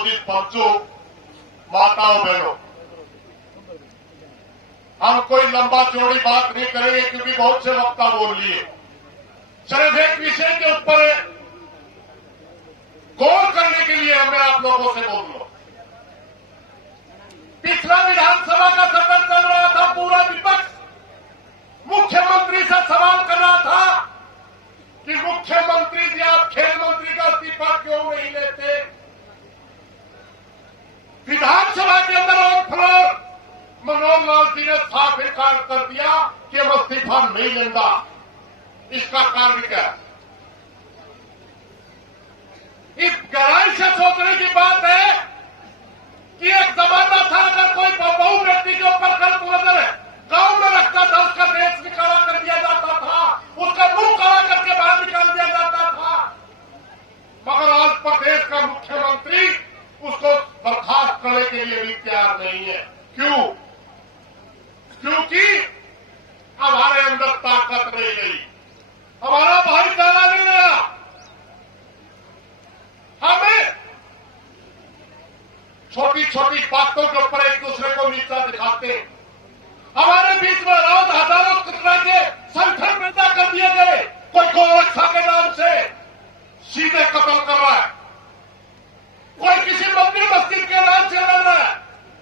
संबोधित बच्चों, माताओं, बहनों, हम कोई लंबा चौड़ी बात नहीं करेंगे क्योंकि बहुत से वक्ता बोल लिए। सिर्फ एक विषय के ऊपर गौर करने के लिए मैं आप लोगों से बोल रहा हूं। पिछला विधानसभा का सत्र चल रहा था, पूरा विपक्ष मुख्यमंत्री से सवाल कर रहा था कि मुख्यमंत्री जी आप खेल मंत्री का इस्तीफा क्यों नहीं लेते। विधानसभा के अंदर ऑन फ्लोर मनोहर लाल जी ने साफ इनकार कर दिया कि हम इस्तीफा नहीं लेंगे। इसका कारण क्या है? इस गहराई से सोचने की बात है कि एक जमाना था अगर कोई बहू व्यक्ति के ऊपर गलत नजर गांव में रखता था, उसका देश निकाला कर दिया जाता था, उसका मुंह काला करके बाहर निकाल दिया जाता था। मगर आज प्रदेश का मुख्यमंत्री उसको बर्खास्त करने के लिए भी तैयार नहीं है। क्यों? क्योंकि हमारे अंदर ताकत नहीं रही, हमारा भाईचारा नहीं रहा। हमें छोटी छोटी बातों के ऊपर एक दूसरे को नीचा दिखाते, हमारे बीच में रोज हजारों तरह के संगठन पैदा कर दिए गए। कोई गोरक्षा के नाम से सीधे कत्ल कर रहा है, कोई किसी मंदिर मस्जिद के नाम से लड़ रहा है,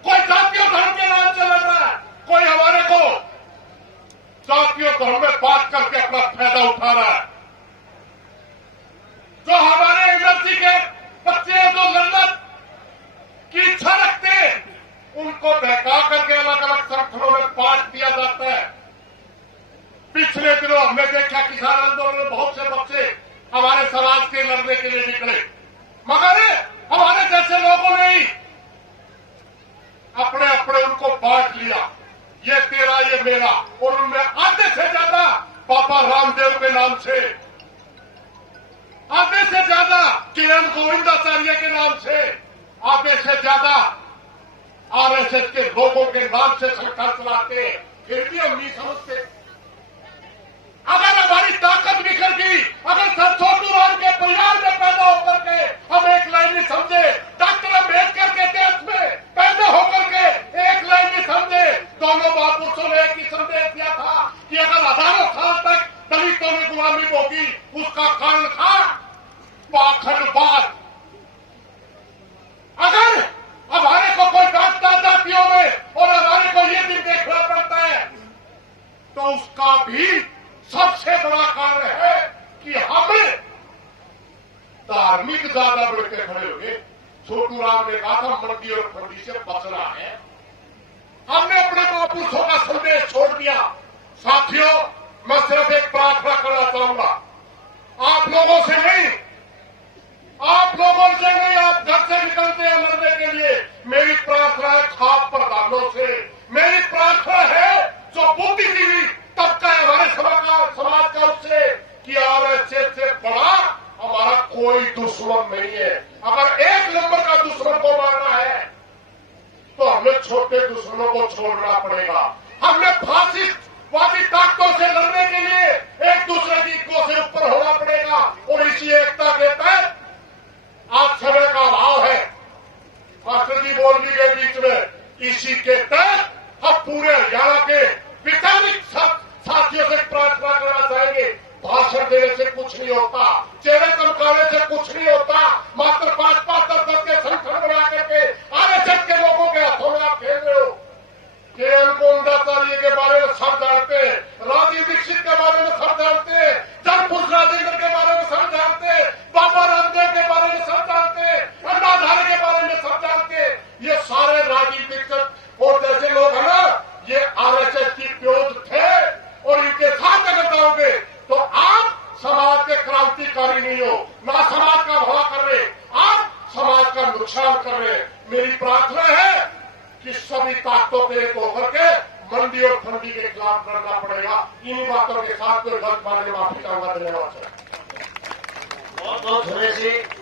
कोई जातीय धर्म के नाम से लड़ रहा है, कोई हमारे को जातीय धर्म में बात करके अपना फायदा उठा रहा है। जो हमारे एनर्जी के बच्चे जो लड़ने की इच्छा रखते हैं, उनको बहका करके अलग अलग संगठनों में बांट दिया जाता है। पिछले दिनों हमने देखा किसान आंदोलन में बहुत से बच्चे हमारे समाज के लड़ने के लिए निकले, मगर हमारे जैसे लोगों ने ही अपने अपने उनको बांट लिया, ये तेरा ये मेरा। और उनमें आधे से ज्यादा बाबा रामदेव के नाम से, आधे से ज्यादा किरण गोविंदाचार्य के नाम से, आधे से ज्यादा आरएसएस के लोगों के नाम से सरकार चलाते, फिर भी हम नहीं समझते। अगर हमारी ताकत बिखर गई, अगर सर छोटू राम के परिवार में पैदा होकर के हम एक लाइन नहीं समझे, डॉक्टर अम्बेडकर के देश में पैदा होकर के एक लाइन नहीं समझे, दोनों महापुरुषों ने एक ही संदेश दिया था कि अगर हजारों साल तक दलितों में गुलामी होगी, उसका कारण था पाखंडवाद। अगर हमारे को कोई डांटता जातियों में और हमारे को ये दिन देखना पड़ता है, तो उसका भी सबसे बड़ा कारण है कि हमें धार्मिक ज्यादा बढ़ के खड़े हो गए। छोटू राम ने कहा था मंडी और फंडी से बचना है, हमने अपने महापुरुषों का संदेश छोड़ दिया। साथियों, मैं सिर्फ एक प्रार्थना करना चाहूंगा, आप लोगों से नहीं, आप घर से निकलते हैं लड़ने के लिए। मेरी प्रार्थना है खाप प्रधानों से, मेरी प्रार्थना है जो बुद्धिजीवी तबका है हमारे समाज का उससे कि आरएसएस से बड़ा हमारा कोई दुश्मन नहीं है। अगर एक नंबर का दुश्मन को मारना है तो हमें छोटे दुश्मनों को छोड़ना पड़ेगा। हमने फासिस्टवादी ताकतों से लड़ने के लिए एक दूसरे की ईगो से ऊपर होना पड़ेगा। और इसी एकता के तहत आज समय का अभाव है, मास्टर जी बोल भी गए बीच में, इसी के तहत हम पूरे हरियाणा के वैज्ञानिक साथियों से प्रार्थना करना चाहेंगे। भाषण देने से कुछ नहीं होता, चेहरे चमकाने से कुछ नहीं होता, मात्र 5-5-10 के संगठन बना करके आरएसएस के लोगों के हाथों में आप खेल रहे हो। केएल गोविंदाचार्य के बारे में सब जानते हैं, राजीव दीक्षित के बारे में सब जानते हैं, जनपुर राजेंद्र के बारे में सब जानते हैं, बाबा रामदेव के बारे में सब जानते हैं, अन्नाधारे के बारे में सब जानते हैं। ये सारे राजीव दीक्षित और जैसे लोग हैं ना, ये आरएसएस की प्योज थे। और इनके साथ अगर जाओगे तो आप समाज के क्रांतिकारी नहीं हो, ना समाज का भला कर रहे, आप समाज का नुकसान कर रहे। मेरी प्रार्थना है कि सभी ताकतों पे एक होकर के मंडी और फंडी के खिलाफ लड़ना पड़ेगा। इन बातों के साथ कोई गलत मानने माफी चाहूंगा। धन्यवाद सर। बहुत बहुत धन्यवाद।